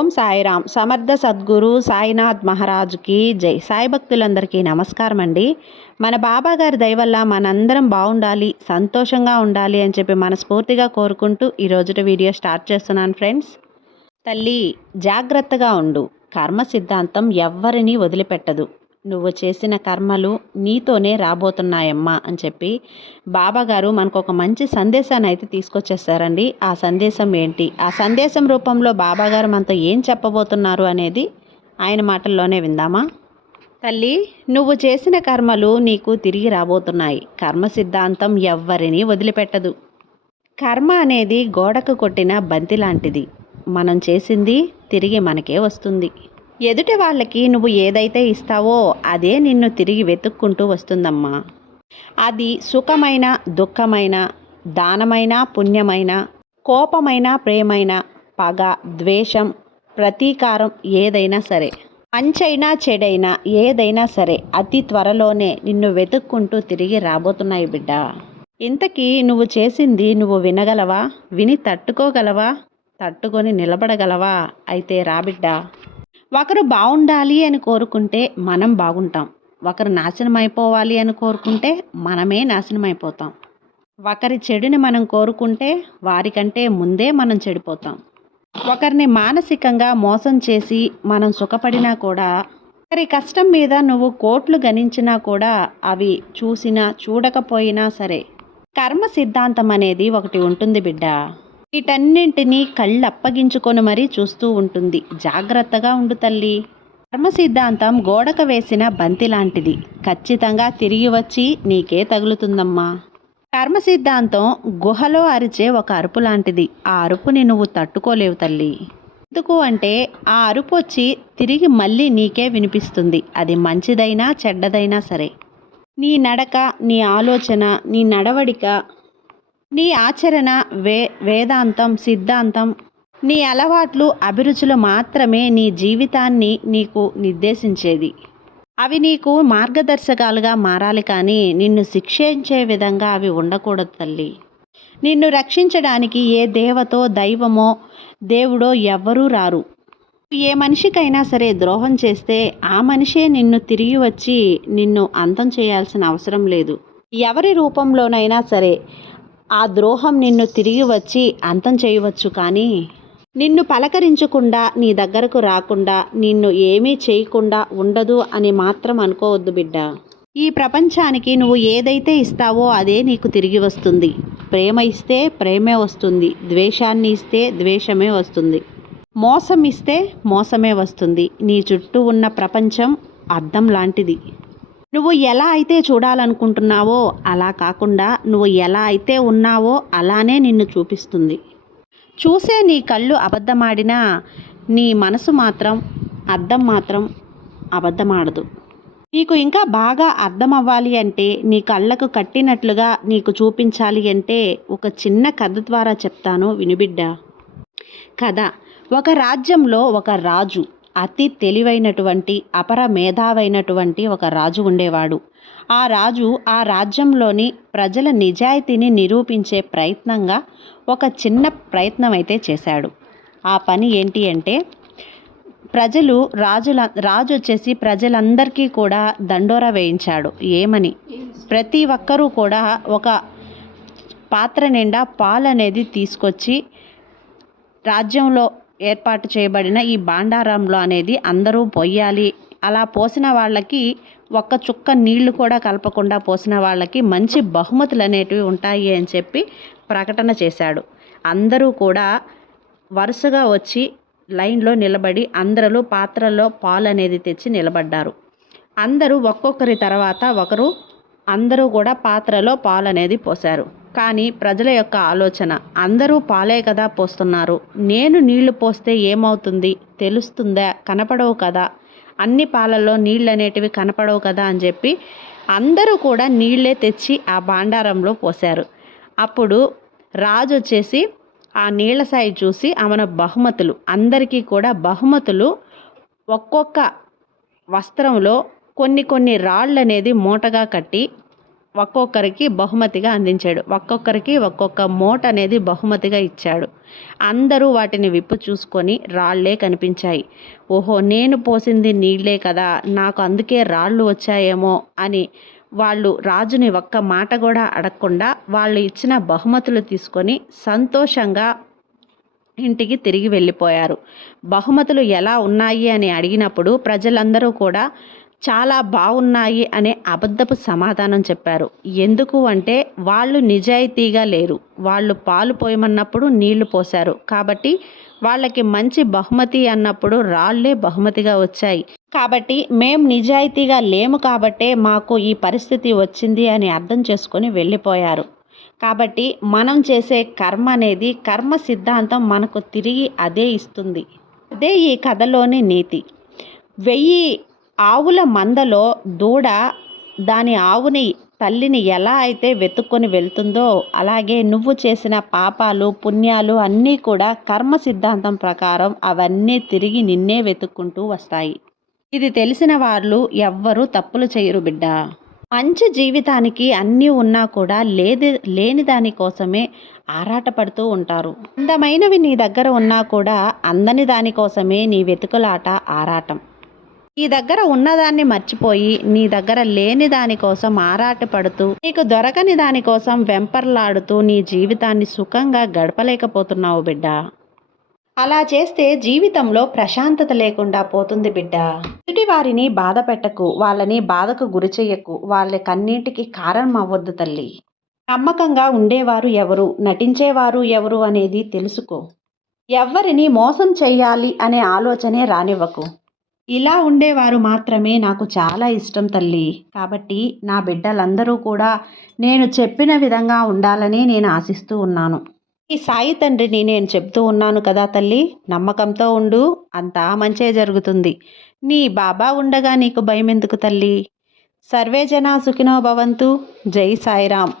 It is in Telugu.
ఓం సాయిరామ్. సమర్థ సద్గురు సాయినాథ్ మహారాజుకి జై. సాయి భక్తులందరికీ నమస్కారం అండి మన బాబా గారి దయ మనందరం బాగుండాలి సంతోషంగా ఉండాలి అని చెప్పి మనస్ఫూర్తిగా కోరుకుంటూ ఈ వీడియో స్టార్ట్ చేస్తున్నాను ఫ్రెండ్స్. తల్లి జాగ్రత్తగా ఉండు. కర్మ సిద్ధాంతం ఎవ్వరినీ వదిలిపెట్టదు. నువ్వు చేసిన కర్మలు నీతోనే రాబోతున్నాయమ్మా అని చెప్పి బాబాగారు మనకు ఒక మంచి సందేశాన్ని అయితే తీసుకొచ్చేసారండి ఆ సందేశం ఏంటి? ఆ సందేశం రూపంలో బాబాగారు మనతో ఏం చెప్పబోతున్నారు అనేది ఆయన మాటల్లోనే విందామా? తల్లి నువ్వు చేసిన కర్మలు నీకు తిరిగి రాబోతున్నాయి. కర్మ సిద్ధాంతం ఎవ్వరినీ వదిలిపెట్టదు. కర్మ అనేది గోడకు కొట్టిన బంతి లాంటిది మనం చేసింది తిరిగి మనకే వస్తుంది. ఎదుటి వాళ్ళకి నువ్వు ఏదైతే ఇస్తావో అదే నిన్ను తిరిగి వెతుక్కుంటూ వస్తుందమ్మా. అది సుఖమైన దుఃఖమైన దానమైన పుణ్యమైన కోపమైన ప్రేమైన పగ ద్వేషం ప్రతీకారం ఏదైనా సరే. మంచైనా చెడైనా ఏదైనా సరే అతి త్వరలోనే నిన్ను వెతుక్కుంటూ తిరిగి రాబోతున్నాయి బిడ్డ. ఇంతకీ నువ్వు చేసింది నువ్వు వినగలవా? విని తట్టుకోగలవా? తట్టుకొని నిలబడగలవా? అయితే రాబిడ్డా ఒకరు బాగుండాలి అని కోరుకుంటే మనం బాగుంటాం. ఒకరు నాశనం అయిపోవాలి అని కోరుకుంటే మనమే నాశనం అయిపోతాం ఒకరి చెడుని మనం కోరుకుంటే వారికంటే ముందే మనం చెడిపోతాం. ఒకరిని మానసికంగా మోసం చేసి మనం సుఖపడినా కూడా ఒకరి కష్టం మీద నువ్వు కోట్లు గణించినా కూడా అవి చూసినా చూడకపోయినా సరే కర్మ సిద్ధాంతం అనేది ఒకటి ఉంటుంది బిడ్డ. వీటన్నింటినీ కళ్ళు అప్పగించుకొని మరీ చూస్తూ ఉంటుంది. జాగ్రత్తగా ఉండు తల్లి. కర్మ సిద్ధాంతం గోడక వేసిన బంతి లాంటిది ఖచ్చితంగా తిరిగి వచ్చి నీకే తగులుతుందమ్మా. కర్మ సిద్ధాంతం గుహలో అరిచే ఒక అరుపు లాంటిది ఆ అరుపుని నువ్వు తట్టుకోలేవు తల్లి. ఎందుకు అంటే ఆ అరుపు వచ్చి తిరిగి మళ్ళీ నీకే వినిపిస్తుంది. అది మంచిదైనా చెడ్డదైనా సరే. నీ నడక నీ ఆలోచన నీ నడవడిక నీ ఆచరణ వే వేదాంతం సిద్ధాంతం నీ అలవాట్లు అభిరుచులు మాత్రమే నీ జీవితాన్ని నీకు నిర్దేశించేది. అవి నీకు మార్గదర్శకాలుగా మారాలి కానీ నిన్ను శిక్షించే విధంగా అవి ఉండకూడదు తల్లి. నిన్ను రక్షించడానికి ఏ దేవతో దైవమో దేవుడో ఎవ్వరూ రారు. ఏ మనిషికైనా సరే ద్రోహం చేస్తే ఆ మనిషే నిన్ను తిరిగి వచ్చి నిన్ను అంతం చేయాల్సిన అవసరం లేదు. ఎవరి రూపంలోనైనా సరే ఆ ద్రోహం నిన్ను తిరిగి వచ్చి అంతం చేయవచ్చు కానీ నిన్ను పలకరించకుండా నీ దగ్గరకు రాకుండా నిన్ను ఏమీ చేయకుండా ఉండదు అని మాత్రం అనుకోవద్దు బిడ్డ. ఈ ప్రపంచానికి నువ్వు ఏదైతే ఇస్తావో అదే నీకు తిరిగి వస్తుంది. ప్రేమ ఇస్తే ప్రేమే వస్తుంది. ద్వేషాన్ని ఇస్తే ద్వేషమే వస్తుంది. మోసం ఇస్తే మోసమే వస్తుంది. నీ చుట్టూ ఉన్న ప్రపంచం అద్దం లాంటిది. నువ్వు ఎలా అయితే చూడాలనుకుంటున్నావో అలా కాకుండా నువ్వు ఎలా అయితే ఉన్నావో అలానే నిన్ను చూపిస్తుంది. చూసే నీ కళ్ళు అబద్ధమాడినా నీ మనసు మాత్రం అర్థం మాత్రం అబద్ధమాడదు. నీకు ఇంకా బాగా అర్థం అవ్వాలి అంటే నీ కళ్ళకు కట్టినట్లుగా నీకు చూపించాలి అంటే ఒక చిన్న కథ ద్వారా చెప్తాను వినిబిడ్డ. కథ. ఒక రాజ్యంలో ఒక రాజు అతి తెలివైనటువంటి అపర మేధావైనటువంటి ఒక రాజు ఉండేవాడు. ఆ రాజు ఆ రాజ్యంలోని ప్రజల నిజాయితీని నిరూపించే ప్రయత్నంగా ఒక చిన్న ప్రయత్నం అయితే చేశాడు. ఆ పని ఏంటి అంటే ప్రజలు రాజుల రాజు వచ్చేసి ప్రజలందరికీ కూడా దండోరా వేయించాడు. ఏమని? ప్రతి ఒక్కరూ కూడా ఒక పాత్ర నిండా పాలు అనేది తీసుకొచ్చి రాజ్యంలో ఏర్పాటు చేయబడిన ఈ బాండారంలో అనేది అందరూ పొయ్యాలి అలా పోసిన వాళ్ళకి ఒక్క చుక్క నీళ్ళు కూడా కలపకుండా పోసిన వాళ్ళకి మంచి బహుమతులు అనేటివి ఉంటాయి అని చెప్పి ప్రకటన చేశాడు. అందరూ కూడా వరుసగా వచ్చి లైన్లో నిలబడి అందరూ పాత్రలో పాలు అనేది తెచ్చి నిలబడ్డారు. అందరూ ఒక్కొక్కరి తర్వాత ఒకరు అందరూ కూడా పాత్రలో పాలు అనేది పోశారు. కానీ ప్రజల యొక్క ఆలోచన అందరూ పాలే కదా పోస్తున్నారు. నేను నీళ్ళు పోస్తే ఏమవుతుంది? తెలుస్తుందా? కనపడవు కదా? అన్ని పాలల్లో నీళ్ళు అనేటివి కనపడవు కదా? అని చెప్పి అందరూ కూడా నీళ్ళే తెచ్చి ఆ భాండారంలో పోశారు. అప్పుడు రాజు వచ్చేసి ఆ నీళ్ళ సాయి చూసి ఆమెను బహుమతులు. అందరికీ కూడా బహుమతులు. ఒక్కొక్క వస్త్రంలో కొన్ని కొన్ని రాళ్ళు అనేది మూటగా కట్టి ఒక్కొక్కరికి బహుమతిగా అందించాడు. ఒక్కొక్కరికి ఒక్కొక్క మోట అనేది బహుమతిగా ఇచ్చాడు. అందరూ వాటిని విప్పు చూసుకొని రాళ్ళే కనిపించాయి. ఓహో నేను పోసింది నీళ్ళే కదా నాకు అందుకే రాళ్ళు వచ్చాయేమో అని వాళ్ళు రాజుని ఒక్క మాట కూడా అడగకుండా వాళ్ళు ఇచ్చిన బహుమతులు తీసుకొని సంతోషంగా ఇంటికి తిరిగి వెళ్ళిపోయారు. బహుమతులు ఎలా ఉన్నాయి అని అడిగినప్పుడు ప్రజలందరూ కూడా చాలా బాగున్నాయి అనే అబద్ధపు సమాధానం చెప్పారు. ఎందుకు అంటే వాళ్ళు నిజాయితీగా లేరు. వాళ్ళు పాలు పోయమన్నప్పుడు నీళ్ళు పోశారు. కాబట్టి వాళ్ళకి మంచి బహుమతి అన్నప్పుడు రాళ్ళే బహుమతిగా వచ్చాయి. కాబట్టి మేము నిజాయితీగా లేము కాబట్టే మాకు ఈ పరిస్థితి వచ్చింది అని అర్థం చేసుకొని వెళ్ళిపోయారు. కాబట్టి మనం చేసే కర్మ అనేది కర్మ సిద్ధాంతం మనకు తిరిగి అదే ఇస్తుంది. అదే ఈ కథలోని నీతి. వెయ్యి ఆవుల మందలో దూడ దాని ఆవుని తల్లిని ఎలా అయితే వెతుక్కొని వెళ్తుందో అలాగే నువ్వు చేసిన పాపాలు పుణ్యాలు అన్నీ కూడా కర్మ సిద్ధాంతం ప్రకారం అవన్నీ తిరిగి నిన్నే వెతుక్కుంటూ వస్తాయి. ఇది తెలిసిన వాళ్ళు ఎవ్వరూ తప్పులు చేయరు బిడ్డ. మంచి జీవితానికి అన్నీ ఉన్నా కూడా లేదు లేని దానికోసమే ఆరాటపడుతూ ఉంటారు. అందమైనవి నీ దగ్గర ఉన్నా కూడా అందని దానికోసమే నీ వెతుకులాట ఆరాటం. నీ దగ్గర ఉన్నదాన్ని మర్చిపోయి నీ దగ్గర లేని దానికోసం ఆరాటపడుతూ నీకు దొరకని దానికోసం వెంపర్లాడుతూ నీ జీవితాన్ని సుఖంగా గడపలేకపోతున్నావు బిడ్డ. అలా చేస్తే జీవితంలో ప్రశాంతత లేకుండా పోతుంది బిడ్డ. ఎదుటి వారిని బాధ పెట్టకు వాళ్ళని బాధకు గురి చెయ్యకు వాళ్ళ కన్నీటికి కారణం అవ్వద్దు తల్లి. నమ్మకంగా ఉండేవారు ఎవరు నటించేవారు ఎవరు అనేది తెలుసుకో. ఎవ్వరిని మోసం చేయాలి అనే ఆలోచనే రానివ్వకు. ఇలా ఉండేవారు మాత్రమే నాకు చాలా ఇష్టం తల్లి. కాబట్టి నా బిడ్డలందరూ కూడా నేను చెప్పిన విధంగా ఉండాలని నేను ఆశిస్తూ ఉన్నాను. ఈ సాయి తండ్రిని నేను చెప్తూ ఉన్నాను కదా తల్లి నమ్మకంతో ఉండు అంతా మంచే జరుగుతుంది. నీ బాబా ఉండగా నీకు భయం ఎందుకు తల్లి? సర్వే జనా సుఖినో భవంతు. జై సాయిరామ్.